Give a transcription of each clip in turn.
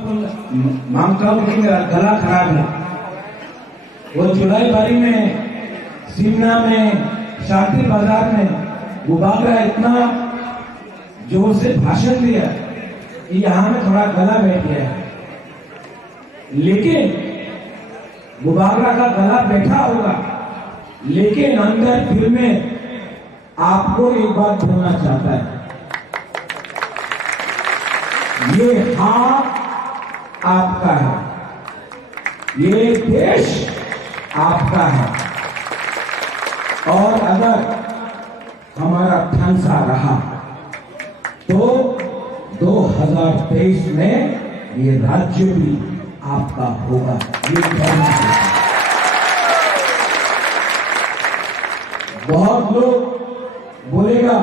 मांगता हूँ कि मेरा गला खराब है। वो जुलाई बारी में, सिमना में, शांति बाजार में गुबागरा इतना जोर से भाषण दिया कि यहां में थोड़ा गला बैठ गया है। लेकिन गुबागरा का गला बैठा होगा, लेकिन अंदर दिल में आपको एक बात बोलना चाहता है, ये हाथ आपका है, ये देश आपका है, और अगर हमारा फंसा रहा तो 2023 में ये राज्य भी आपका होगा। ये बहुत लोग बोलेगा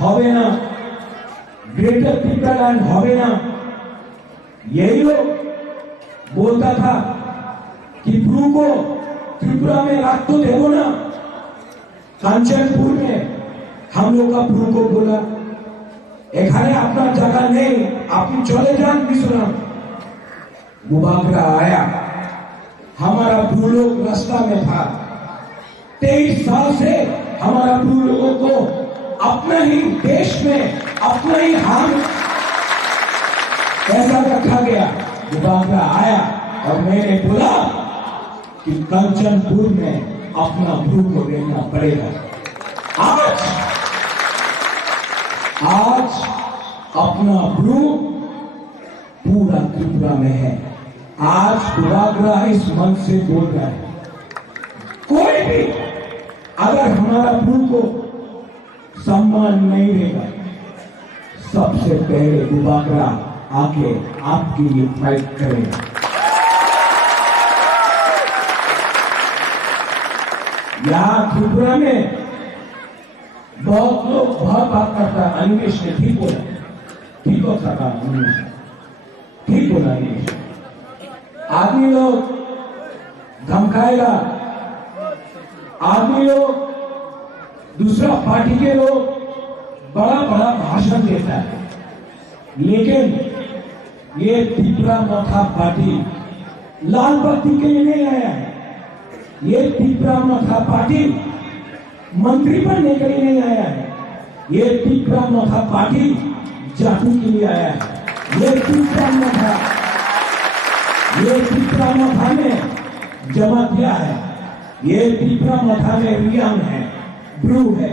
होवे ना, ग्रेटर पीपलैंड होवे ना। यही लोग बोलता था कि ब्रू को त्रिपुरा में रात तो देखो ना। कांचनपुर में हम लोग का ब्रू को बोला एखाने अपना जगह नहीं, आप चले जान मिजोरम। गुबागरा आया, हमारा ब्रू लोग रास्ता में था। 23 साल से हमारा ब्रू लोगों को अपने ही देश में, अपने ही हाथ ऐसा रखा गया। गुबागरा आया और मैंने बोला कि कंचनपुर में अपना ब्रू को देखना पड़ेगा। आज अपना ब्रू पूरा त्रिपुरा में है। आज गुबागरा इस मन से बोल रहा है, कोई भी अगर हमारा ब्रू को सम्मान नहीं देगा, सबसे पहले गुबागरा आके आपके लिए फाइट करेगा। यहाँ त्रिपुरा में बहुत लोग बहुत बात करता है। अनिमेश ने ठीक बोला, ठीक हो सका, अनिमेश ठीक बोला। अनिमेश आदमी लोग धमकाएगा, आदमी लोग दूसरा पार्टी के लोग बड़ा बड़ा भाषण देता है, लेकिन ये त्रिपुरा मथा पार्टी लाल बत्ती के लिए नहीं आया है। ये त्रिपुरा मथा पार्टी मंत्री बनने के लिए नहीं आया है। ये त्रिपुरा मथा पार्टी जाति के लिए आया है। ये त्रिपुरा मथा में जमा किया है। ये त्रिपुरा मथा में रियांग है, ब्रू है।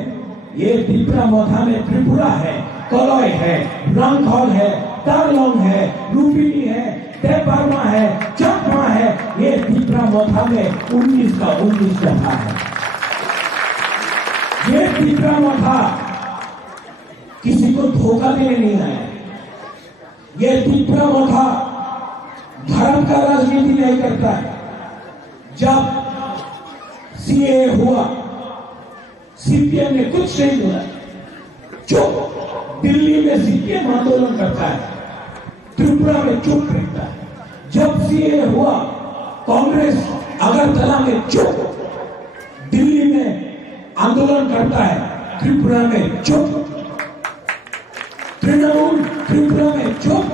ये त्रिपुरा मथा में त्रिपुरा है, कलॉय है, रंगहॉल है, तारलोंग है, लुम्बिनी है, देवबर्मा है, चकमा है। ये त्रिपुरा मथा में 19 का 19 जगह है। ये त्रिपुरा मथा किसी को धोखा देने नहीं आया। ये त्रिपुरा मथा धर्म का राजनीति नहीं करता है। जब सीए हुआ, सीपीएम ने कुछ नहीं बोला, चुप। दिल्ली में सीपीएम आंदोलन करता है, त्रिपुरा में चुप रहता है। जब सीए हुआ, कांग्रेस अगरतला में चुप, दिल्ली में आंदोलन करता है, त्रिपुरा में चुप। तृणमूल त्रिपुरा में चुप,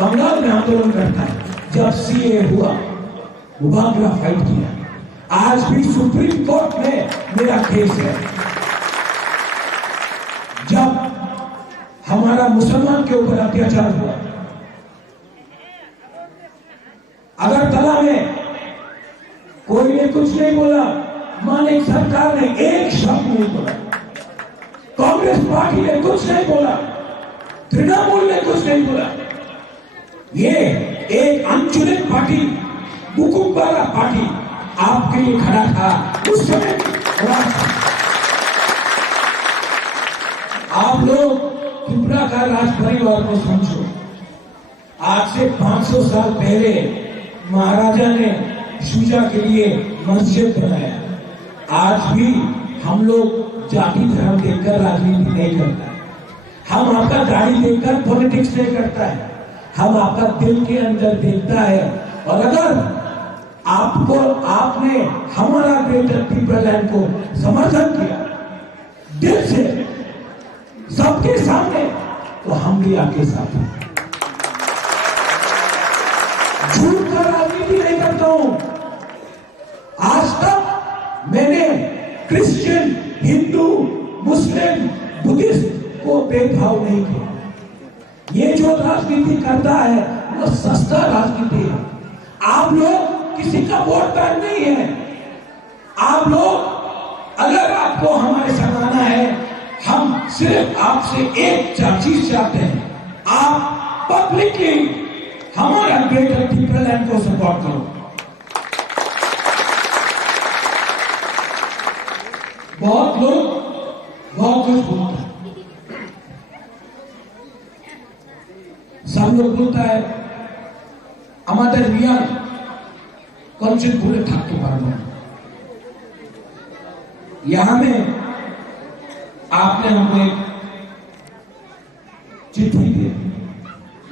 बंगाल में आंदोलन करता है। जब सीए हुआ, गुबागरा फाइट किया। आज भी सुप्रीम कोर्ट में मेरा केस है। जब हमारा मुसलमान के ऊपर अत्याचार हुआ, अगरतला में कोई ने कुछ नहीं बोला, मानिक सरकार ने एक शब्द नहीं बोला, कांग्रेस पार्टी ने कुछ नहीं बोला, तृणमूल ने कुछ नहीं बोला। ये एक अनचुनित पार्टी, मुकुम्बारा पार्टी आपके लिए खड़ा था उस समय। आप लोग त्रिपुरा का राज परिवार को समझो। आज से 500 साल पहले महाराजा ने शुजा के लिए मस्जिद बनाया। आज भी हम लोग जाति धर्म देखकर राजनीति नहीं करता। हम आपका गाड़ी देखकर पॉलिटिक्स नहीं करता है। हम आपका दिल के अंदर देखता है। और अगर आपने हमारा ग्रेटर पीपललैंड को समर्थन किया दिल से, सबके सामने, तो हम भी आपके साथ हैं। झूठ का राजनीति नहीं करता हूं। आज तक मैंने क्रिश्चियन, हिंदू, मुस्लिम, बुद्धिस्ट को भेदभाव नहीं किया। ये जो राजनीति करता है वो सस्ता राजनीति है। आप लोग किसी का वोट बैंक नहीं है। आप लोग, अगर आपको हमारे साथ आना है, हम सिर्फ आपसे एक चीज चाहते हैं, आप पब्लिकली हमारा ग्रेटर पीपललैंड को सपोर्ट करो। बहुत लोग बहुत कुछ बोलते हैं, सब लोग बोलता है আমাদের রিয়ার কঞ্চনপুরে থাকতে পারবো না। यहां में आपने हमको एक चिट्ठी दी,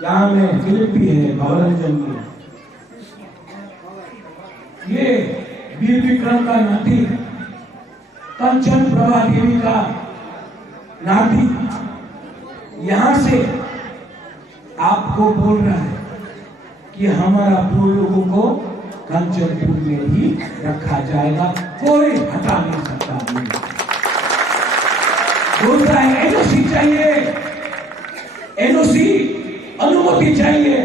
यहां में फिलिप भी है, बाबरजन भी है। ये वीर विक्रम का नाती, कंचन प्रभा देवी का नाती यहां से आपको बोल रहा है कि हमारा दो लोगों को कंचनपुर में ही रखा जाएगा, कोई हटा नहीं सकता। बोलता है एनओसी चाहिए, एनओसी अनुमति चाहिए।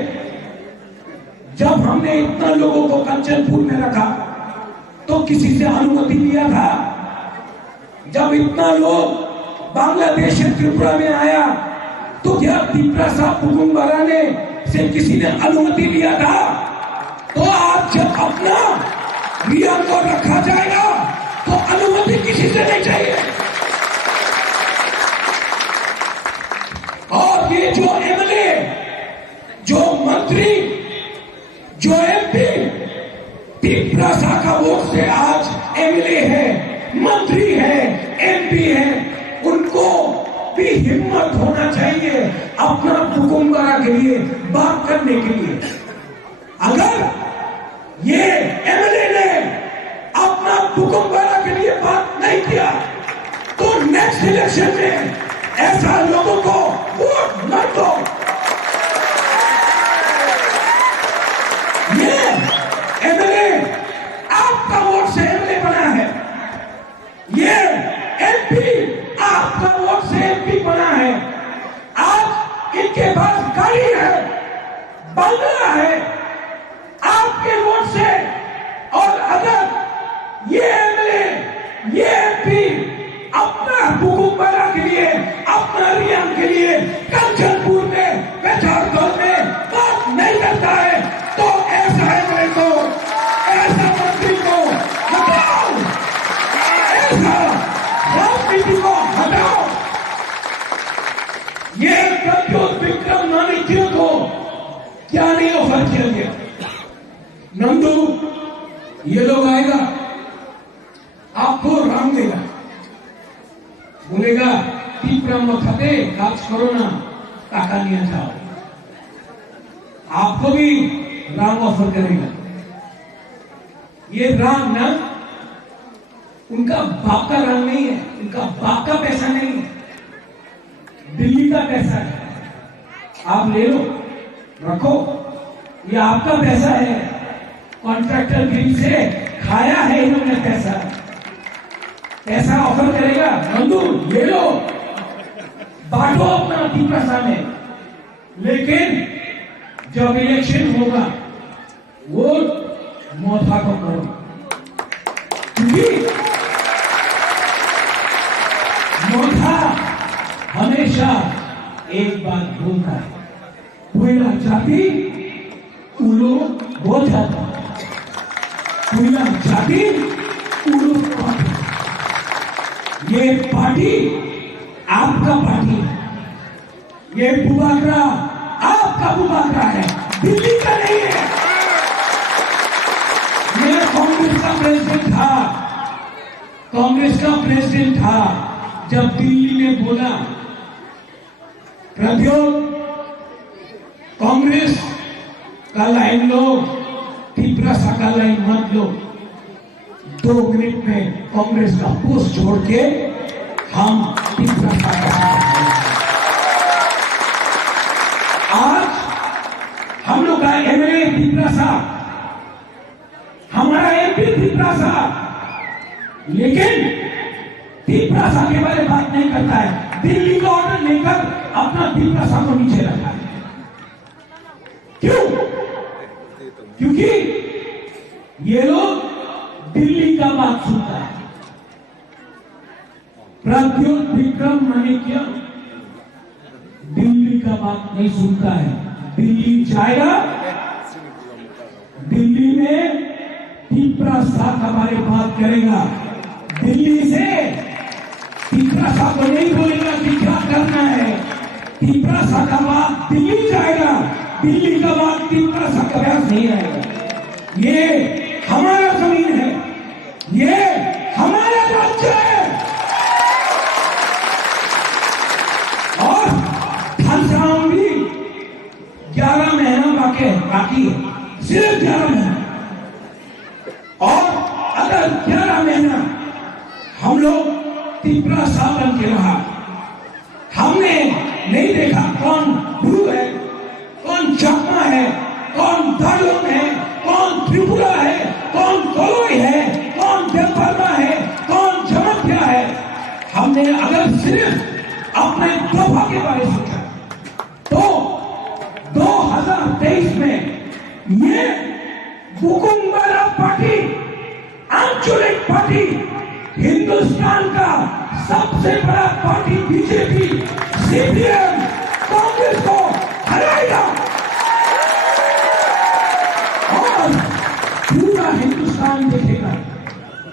जब हमने इतना लोगों को कंचनपुर में रखा तो किसी से अनुमति लिया था? जब इतना लोग बांग्लादेश से त्रिपुरा में आया तो क्या त्रिपुरा साहब पुकुम्बारा ने से किसी ने अनुमति लिया था? तो आज जब अपना रिया को रखा जाएगा तो अनुमति किसी से नहीं चाहिए। और ये जो एमएलए, जो मंत्री, जो एमपी त्रिपुरा शाखा वोट से आज एमएलए है, मंत्री है, एमपी है, उनको भी हिम्मत होना चाहिए अपना पुकुम्बारा के लिए बात करने के लिए। अगर ये एमएलए ने अपना पुकुम्बारा के लिए बात नहीं किया तो नेक्स्ट इलेक्शन में ऐसा लोगों को वोट न दो। ये एमएलए आपका वोट से एमएलए बना है, ये एमपी आपका वोट से एमपी बना है। आज इनके पास गाड़ी है, बंगला है आपके वोट से। और अगर ये एमएलए, ये एमपी अपना पुकुम्बारा के लिए, अपना रियान के लिए कंचनपुर में, बेचारगढ़ में बात नहीं करता है तो ऐसा एमएलए को, ऐसा मंत्री को हटाओ, ऐसा राजनीति को हटाओ। ये प्रद्योत विक्रम मानिक्य को क्या नहीं ऑफर किया गया? नंदू, ये लोग आएगा, आपको राम देगा, बोलेगा तीन मथाते काज करो ना, टाका लिया जाओ, आपको भी राम ऑफर करेगा। ये राम ना उनका बाप का रंग नहीं है, उनका बाप का पैसा नहीं है, दिल्ली का पैसा है। आप ले लो, रखो, ये आपका पैसा है, कॉन्ट्रैक्टर गिरी से खाया है इन्होंने पैसा। पैसा ऑफर करेगा, नंदू ले लो, बांटो अपना त्रिपुरा में, लेकिन जब इलेक्शन होगा वो मोथा को करो, क्योंकि मोथा हमेशा एक बात बोलता है, कोयला जाति उलो वो जाता, कोयला जाति उलो पार्टी। ये पार्टी आपका पार्टी है, ये बुबाकरा आपका बुबाकरा है, दिल्ली का नहीं है। मैं कांग्रेस का प्रेसिडेंट था, कांग्रेस का प्रेसिडेंट था जब दिल्ली ने बोला प्रद्योत कांग्रेस का लाइन लो, त्रिपुरा शाखा लाइन मत लो। 2 मिनट में कांग्रेस का पोस्ट छोड़ के हम त्रिपुरा शाखा। आज हम लोग का एमएलए त्रिपुरा तिपरासा, लेकिन तिपरासा के बारे में बात नहीं करता है। दिल्ली का ऑर्डर लेकर अपना तिपरासा को नीचे रखा है। क्यों? क्योंकि ये लोग दिल्ली का बात सुनता है। प्रद्युम्न विक्रम माणिक्य दिल्ली का बात नहीं सुनता है। दिल्ली जाएगा, दिल्ली में तिपरासा का बारे में बात करेगा। दिल्ली से तिपरासा को नहीं बोलेगा कि क्या करना है। तिपरासा का बात दिल्ली जाएगा, दिल्ली का बात तिपरासा का पास नहीं आएगा। ये हमारा जमीन है, ये हमारा राज्य है। और फलसाम भी 11 महीना बाकी है, सिर्फ 11 महीना। और अगर 11 महीना हम लोग तिपरासा बन के रहा, हमने नहीं देखा कौन ब्रू है, कौन चकमा है, कौन दाड़ों है, कौन त्रिपुरा है, कौन कोलोई है, कौन देवबर्मा है, कौन जमतिया है। हमने अगर सिर्फ अपने दफा के बारे में सोचा तो 2023 में ये बुकुम्बारा पार्टी, आंचलिक पार्टी, हिंदुस्तान का सबसे बड़ा पार्टी बीजेपी, सीपीएम, कांग्रेस को हराएगा और पूरा हिंदुस्तान देखेगा,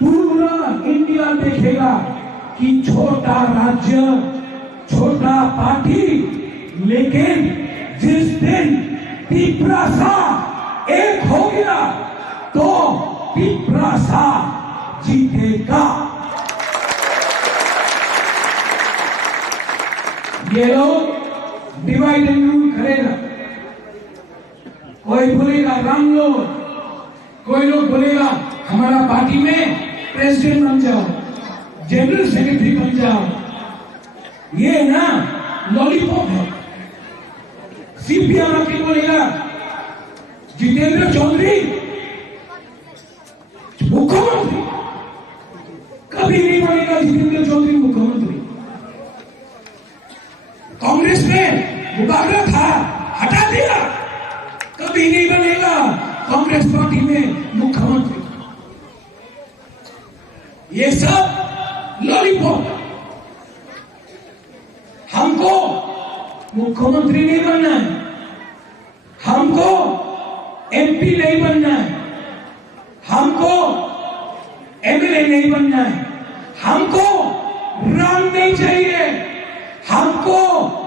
पूरा इंडिया देखेगा कि छोटा राज्य, छोटा पार्टी, लेकिन जिस दिन तिपरासा एक हो गया तो तिपरासा जीतेगा। ये लोग डिवाइड एंड रूल करेगा। कोई बोलेगा राम लोग, कोई लोग बोलेगा हमारा पार्टी में प्रेसिडेंट बन जाओ, जनरल सेक्रेटरी बन जाओ। ये ना लॉलीपॉप है। सीपीएम आके बोलेगा जितेंद्र चौधरी मुख्यमंत्री, कभी नहीं बनेगा जितेंद्र चौधरी मुख्यमंत्री। कांग्रेस में मुबारक था, हटा दिया, कभी नहीं बनेगा कांग्रेस पार्टी में मुख्यमंत्री। ये सब लॉलीपॉप। हमको मुख्यमंत्री नहीं बनना है, हमको एमपी नहीं बनना है, हमको एमएलए नहीं बनना है, हमको राम नहीं चाहिए, हमको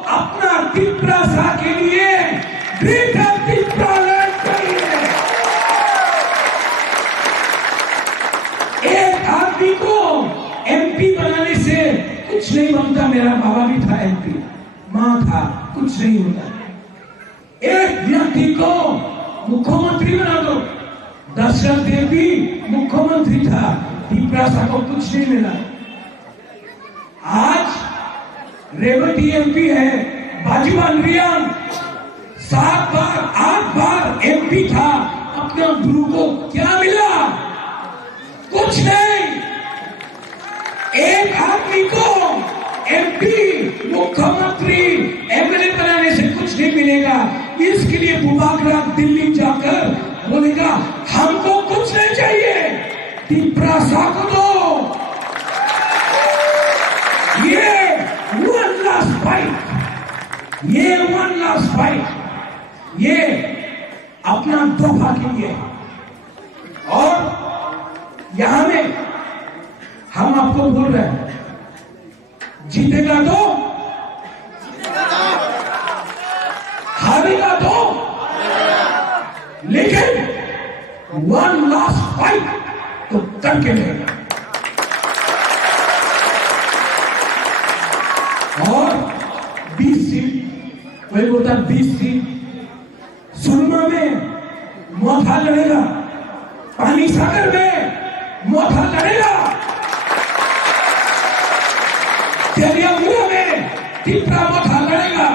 अपना तिपरासा के लिए ग्रेटर तिपरालैंड चाहिए। एक आदमी को एमपी बनाने से कुछ नहीं बनता। मेरा बाबा भी था एमपी, मां था, कुछ नहीं होता। एक व्यक्ति को मुख्यमंत्री बना दो। दशरथ देव भी मुख्यमंत्री था, तिपरासा को कुछ नहीं मिला। आज रेवती एमपी है, बाजीवन रियान 7 बार 8 बार एमपी था, अपने गुरु को क्या मिला? कुछ नहीं। एक आदमी को एमपी, मुख्यमंत्री, एमएलए बनाने से कुछ नहीं मिलेगा। इसके लिए बुबाकरा दिल्ली जाकर बोलेगा हमको कुछ नहीं चाहिए, तिपरासा को दो। ये वन लास्ट फाइट, ये वन लास्ट फाइट, ये अपना दफा के लिए। और यहां में हम आपको बोल रहे हैं जीतेगा तो, हारेगा तो, लेकिन वन लास्ट फाइट तो करके रहेगा। और 20 सीट, वही बोलता 20 सीट सुरमा में मोथा लड़ेगा, पानी सागर में मोथा लड़ेगा, तेलियामुआ में तिपरा मोथा लड़ेगा,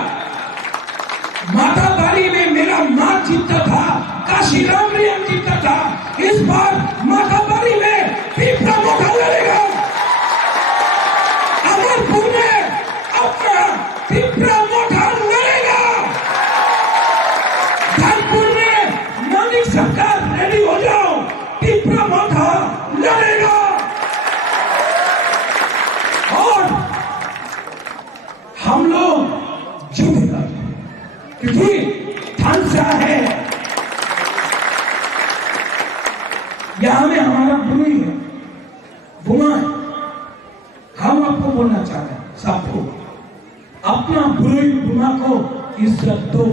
माताबारी में मेरा मां जीतता था, काशीराम रियम जीतता था, इस बार माताबारी में यहां में हमारा बुरी है, बुमा है। हम आपको बोलना चाहते हैं सबको, अपना बुरी बुमा को इज्जत दो।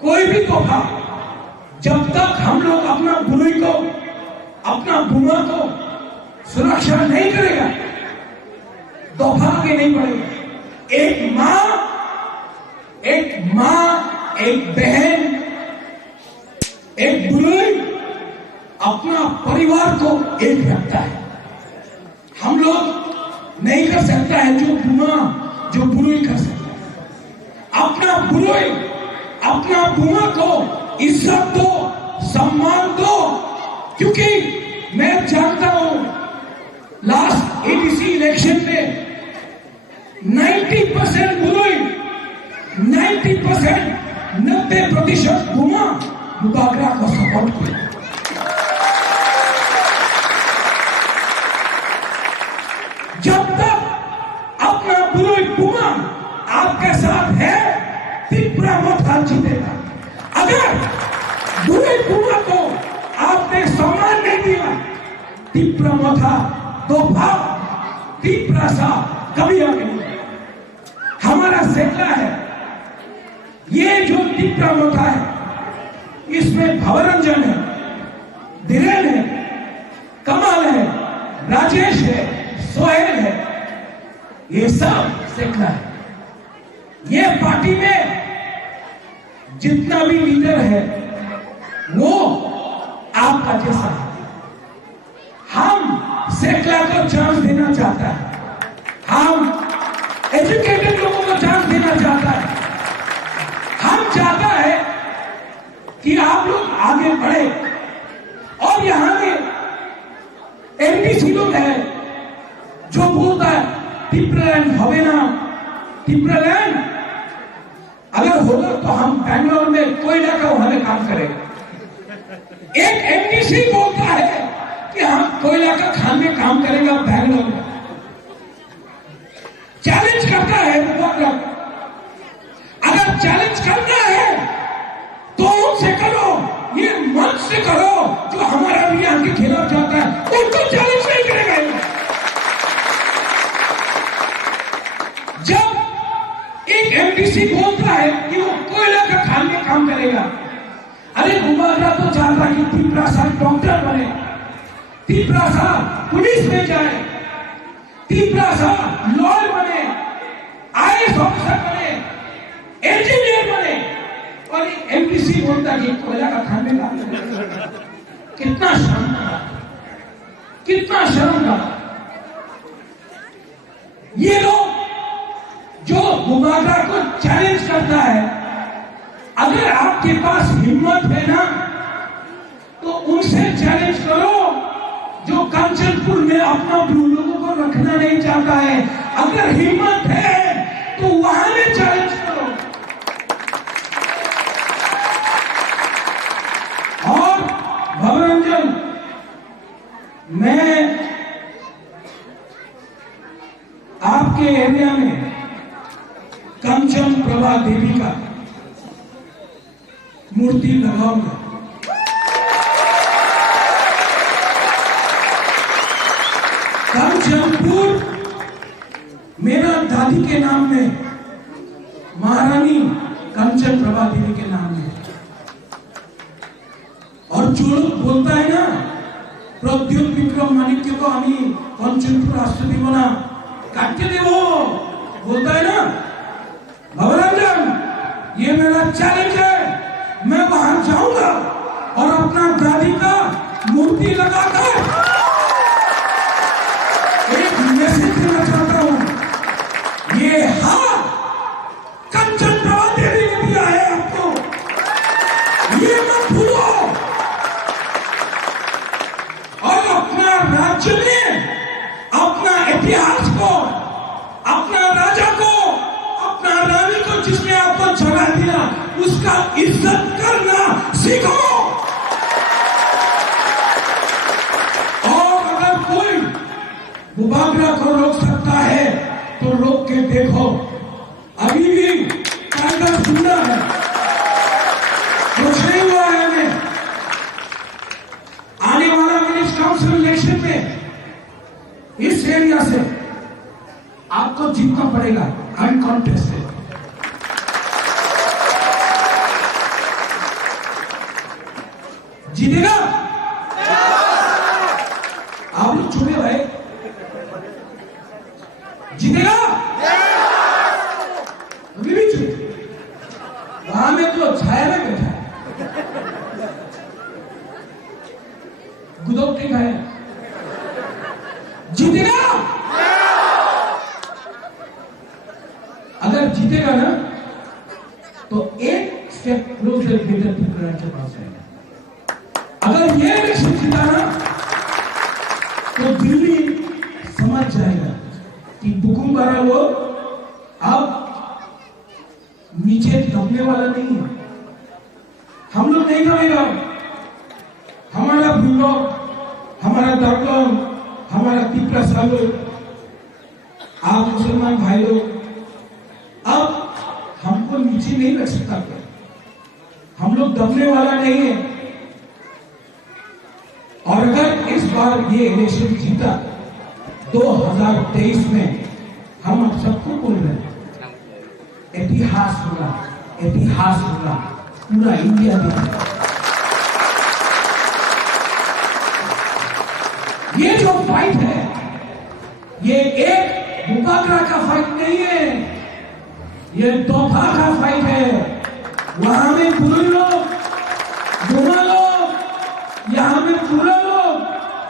कोई भी तोहफा जब तक हम लोग अपना बुरी को, अपना बुमा को सुरक्षा नहीं करेगा, तोहफा आगे नहीं बढ़ेगा। एक माँ, एक बहन, एक बुरी अपना परिवार को एक रखता है। हम लोग नहीं कर सकता है जो बुरी कर सकता है। अपना बुआ को इज्जत दो, सम्मान दो, क्योंकि मैं जानता हूं लास्ट एडीसी इलेक्शन में 90% बुरी, 90% बुआ मुबागरा को सपोर्ट किया। जब तक अपना बुरी बुआ आपके साथ है, तिप्रा मत हार जीतेगा। अगर बुरी बुआ को आपने सम्मान नहीं दिया, तिप्रा मथा तो भाव तिप्रा सा कभी आगे नहीं। हमारा सेकला है, ये जो तिप्रा मथा है, इसमें भवरंजन है, धीरेन है, कमाल है, राजेश है, सोहेल है, ये सब सेकला है। ये पार्टी में जितना भी लीडर है वो आपका जैसा है। हम सेकला को चांस देना चाहता है, हम एजुकेटेड लोगों को चांस देना चाहता है। हम चाहता है कि आप लोग आगे बढ़े। और यहां में एमपीसी लोग हैं जो बोलता है टिप्रालैंड होवे ना, टिप्रालैंड अगर होगा तो हम बैंगलोर में कोयला का वहां में काम करेंगे। एक एमपीसी बोलता है कि हम कोयला का खान में काम करेंगे बैंगलोर में। चैलेंज करता है मुबारक। अगर चैलेंज करना है तो उनसे करो, ये मंच से करो जो हमारा अभियान के खिलाफ जाता है, उनको चैलेंज नहीं करेगा। जब एक एमडीसी बोलता है कि वो कोयला का खान में काम करेगा, अरे मुबारक तो चाहता है कि तिप्रा साहब डॉक्टर बने, तिप्रा साहब पुलिस में जाए, तिप्रा साहब लॉयर बने, आईएएस ऑफिसर बने, इंजीनियर बने, और एमपीसी बोलता है कि कोयला का खान में काम करेगा। कितना शर्मनाक, कितना शर्मनाक। ये लोग जो मुबारक को चैलेंज करता है, अगर आपके पास हिम्मत है ना तो उनसे चैलेंज करो जो कंचनपुर में अपना लोगों को रखना नहीं चाहता है। अगर हिम्मत है तो वहां में चैलेंज करो। और भवरंजन, मैं आपके एरिया में कंचन प्रभा देवी का मूर्ति लगाऊंगा। कंचनपुर मेरा दादी के नाम में, महारानी कंचन प्रभा देवी के नाम में। और जो लोग बोलता है ना प्रद्युत विक्रम माणिक्य को हमें कंचनपुर राष्ट्रपति बना काटके दे, वो बोलता है ना भवरंजन, ये मेरा चैलेंज है। मैं वहां जाऊंगा और अपना दादी का मूर्ति लगाकर एक मैसेज देना चाहता हूं। ये हाथ कंचन प्रभा देवी ने दिया है आपको, ये मत भूलो। और अपना राज्य में अपना इतिहास को, अपना राजा को, अपना रानी को जिसने आपको जगा दिया, उसका इज्जत करना सीखो। और अगर कोई मुबागरा को रोक सकता है तो रोक के देखो। अभी भी कायदा सुनना है, कुछ नहीं हुआ है। हमें आने जीतेगा? आप लोग चुप है भाई। जीतेगा? अभी भी चुप। वहां में तो छाया में बैठा है, गुदोक के खाए। जीतेगा? अगर जीतेगा ना तो एक स्टेप क्लोजर ग्रेटर पीपल के पास आएगा। अगर ये इलेक्शन जीता ना तो दिल्ली समझ जाएगा कि बुकुमबारा वो अब नीचे दबने वाला नहीं है। हम लोग नहीं दबेगा। हमारा भूलो, हमारा दर्दम, हमारा तिपरा सालो, आप मुसलमान भाई लोग अब हमको नीचे नहीं रख सकता। हम लोग दबने वाला नहीं है। और अगर इस बार ये इलेक्शन जीता 2023 में, हम अब सबको बोल रहे हैं इतिहास होगा, इतिहास होगा, पूरा इंडिया देखेगा। ये जो फाइट है ये एक मुकाबला का फाइट नहीं है, ये तोहफा का फाइट है। वहां में पूरे लोग, दोनों लोग, यहां में पूरे लोग,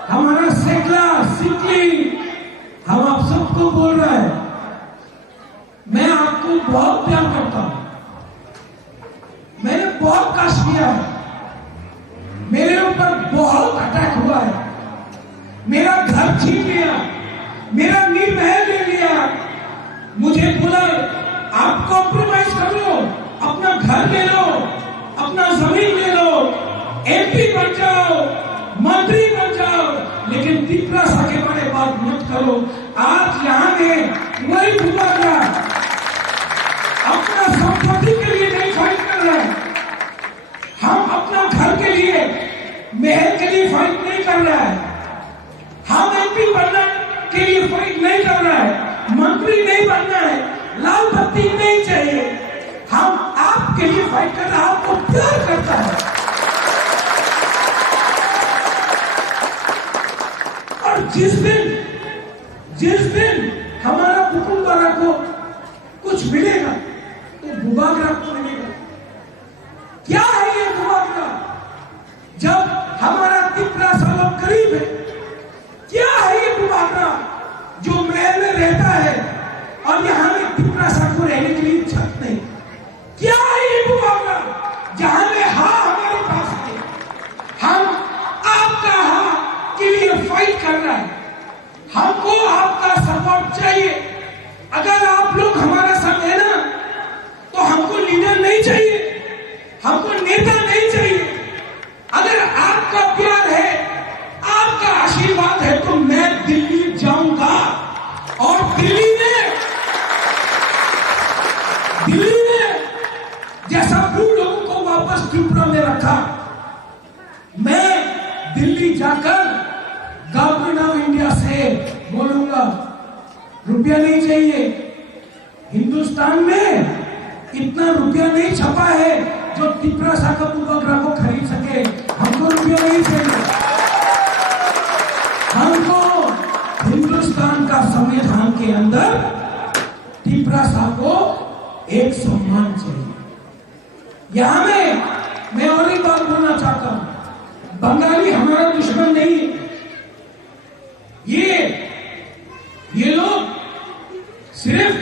हमारा सेकला सिकली, हम आप सबको बोल रहे हैं मैं आपको बहुत प्यार करता हूं। मैंने बहुत कष्ट किया है, मेरे ऊपर बहुत अटैक हुआ है, मेरा घर छीन लिया, मेरा नींद महल ले लिया, मुझे बोला आप कॉम्प्रोमाइज कर लो, अपना घर ले लो, अपना जमीन ले लो, एमपी बन जाओ, मंत्री बन जाओ, लेकिन तिपरासा के बारे में बात मत करो। आज यहां में वही हुआ क्या, अपना संपत्ति के लिए नहीं फाइट कर रहे हैं, हम अपना घर के लिए, महल के लिए फाइट नहीं कर रहे हैं, हम एमपी बनने के लिए फाइट नहीं कर रहे हैं, मंत्री नहीं बनना है, लाल बत्ती नहीं चाहिए, हम आपके लिए फाइट कर रहे हैं, आपको प्यार करता है। और जिस दिन हमारा बुकुमबारा को कुछ मिलेगा तो बुबागरा को मिलेगा। क्या है ये बुबागरा? जब हमारा तिपरासा लोग गरीब है, क्या है ये बुबागरा जो महल में रहता है और यहाँ में तिपरासा को रहने के लिए छत नहीं? क्या है ये बुबागरा जहां में हमारे पास है, हम आपका के लिए फाइट कर रहा है, हमको आपका सपोर्ट चाहिए। अगर आप लोग हमारे साथ है ना तो हमको लीडर नहीं चाहिए, हमको नेता नहीं चाहिए। अगर आपका प्यार है, आपका आशीर्वाद है तो मैं दिल्ली जाऊंगा और दिल्ली में जैसा तुम लोगों को वापस त्रिपुरा में रखा, मैं दिल्ली जाकर गवर्नमेंट ऑफ इंडिया से बोलूंगा रुपया नहीं चाहिए, हिंदुस्तान में इतना रुपया नहीं छपा है जो तिपरासा का उपग्रह को खरीद सके, हमको रुपया नहीं चाहिए। हमको हिंदुस्तान का संविधान के अंदर तिपरासा को एक सम्मान चाहिए। यहां में मैं और एक बात बोलना चाहता हूं, बंगाली हमारा दुश्मन नहीं है। ये लोग सिर्फ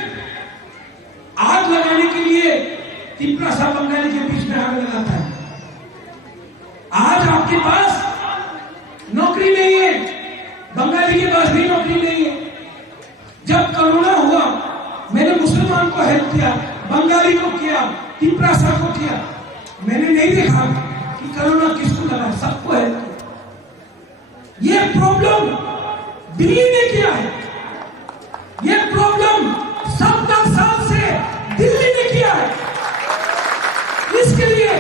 आग लगाने के लिए तिपरासा बंगाली के बीच में आग लगाता है। आज आपके पास नौकरी नहीं है, बंगाली के पास भी नौकरी नहीं है। जब कोरोना हुआ मैंने मुसलमान को हेल्प किया, बंगाली को किया, तिपरासा को किया। मैंने नहीं देखा कि कोरोना किसको लगा, सबको हेल्प किया। ये प्रॉब्लम दिल्ली ने किया है, ये प्रॉब्लम 70 साल से दिल्ली ने किया है। इसके लिए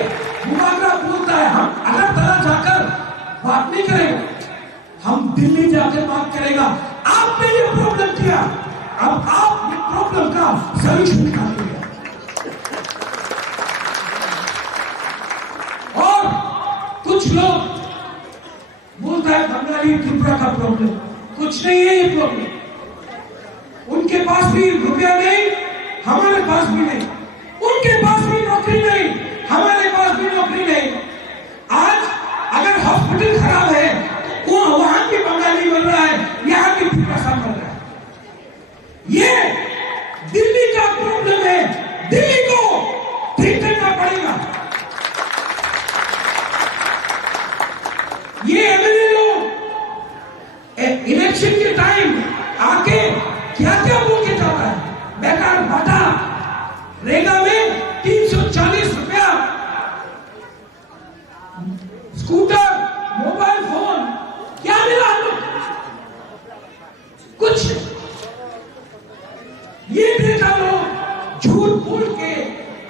मुबागरा बोलता है हम अगरतला जाकर बात नहीं करेगा, हम दिल्ली जाकर बात करेगा। आपने ये प्रॉब्लम किया, अब आप प्रॉब्लम का सॉल्यूशन निकालिए। और कुछ लोग बंगाली त्रिपुरा का प्रॉब्लम, कुछ नहीं है ये प्रॉब्लम। उनके पास भी रुपया नहीं, हमारे पास भी नहीं। उनके पास भी नौकरी नहीं, हमारे पास भी नौकरी नहीं। आज अगर हॉस्पिटल खराब है तो वहां की बंगाली बन रहा है, यहाँ की त्रिपुरा सा बन रहा है। ये दिल्ली का प्रॉब्लम है, दिल्ली को ठीक करना पड़ेगा। ये एमएलए लोग इलेक्शन के टाइम आके क्या क्या बोल के जाता है, बेकार बाटा। रेगा में 340 रुपया, स्कूटर, मोबाइल फोन, क्या मिला हम लोग? कुछ। ये देखा लोग झूठ बोल के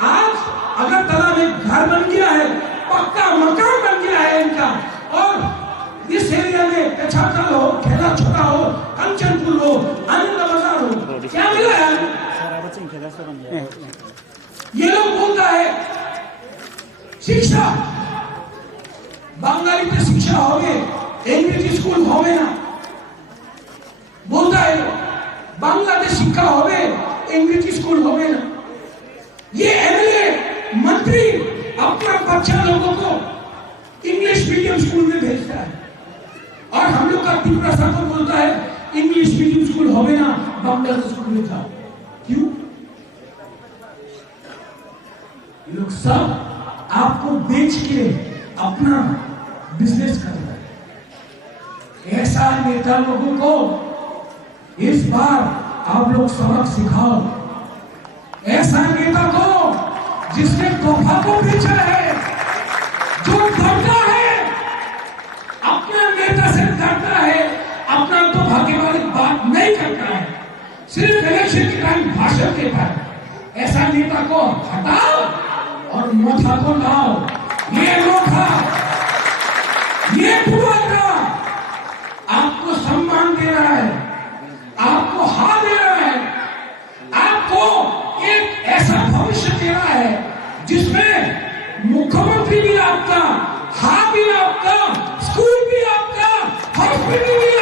आज अगरतला में घर बन गया है, पक्का मकान बन गया है इनका। और इस एरिया में कछाटल हो, खेला छोटा हो, कंचनपुर हो, आनंद बाजार हो, क्या मिला है? ये लोग बोलता है शिक्षा, बांग्लादेश शिक्षा हो गए, इंग्लिश स्कूल हो गए ना, बोलता है बांग्लादेश शिक्षा हो गए, इंग्लिश स्कूल हो गए ना। ये एमएलए मंत्री अपना बच्चा लोगों को इंग्लिश मीडियम स्कूल में भेजता है, और हम लोग का त्रिपुरा सरकार बोलता है इंग्लिश मीडियम स्कूल हो गए ना, बांग्लादेश स्कूल में जाओ। क्यों? ये लोग सब आपको बेच के अपना बिजनेस कर रहे हैं। ऐसा नेता लोगों को इस बार आप लोग सबक सिखाओ। ऐसा नेता को जिसने तोहफा को बेचा है, जो डरता है, अपना नेता से डरता है, अपना तोहफा के बारे में बात नहीं करता है, सिर्फ इलेक्शन के टाइम भाषण देता है। ऐसा नेता को हटाओ और मोथा को लाओ। ये लोखा, ये पुराना आपको सम्मान दे रहा है, आपको हाथ दे रहा है, आपको एक ऐसा भविष्य दे रहा है जिसमें मुख्यमंत्री भी आपका, हाथ भी आपका, स्कूल भी आपका, हॉस्पिटल भी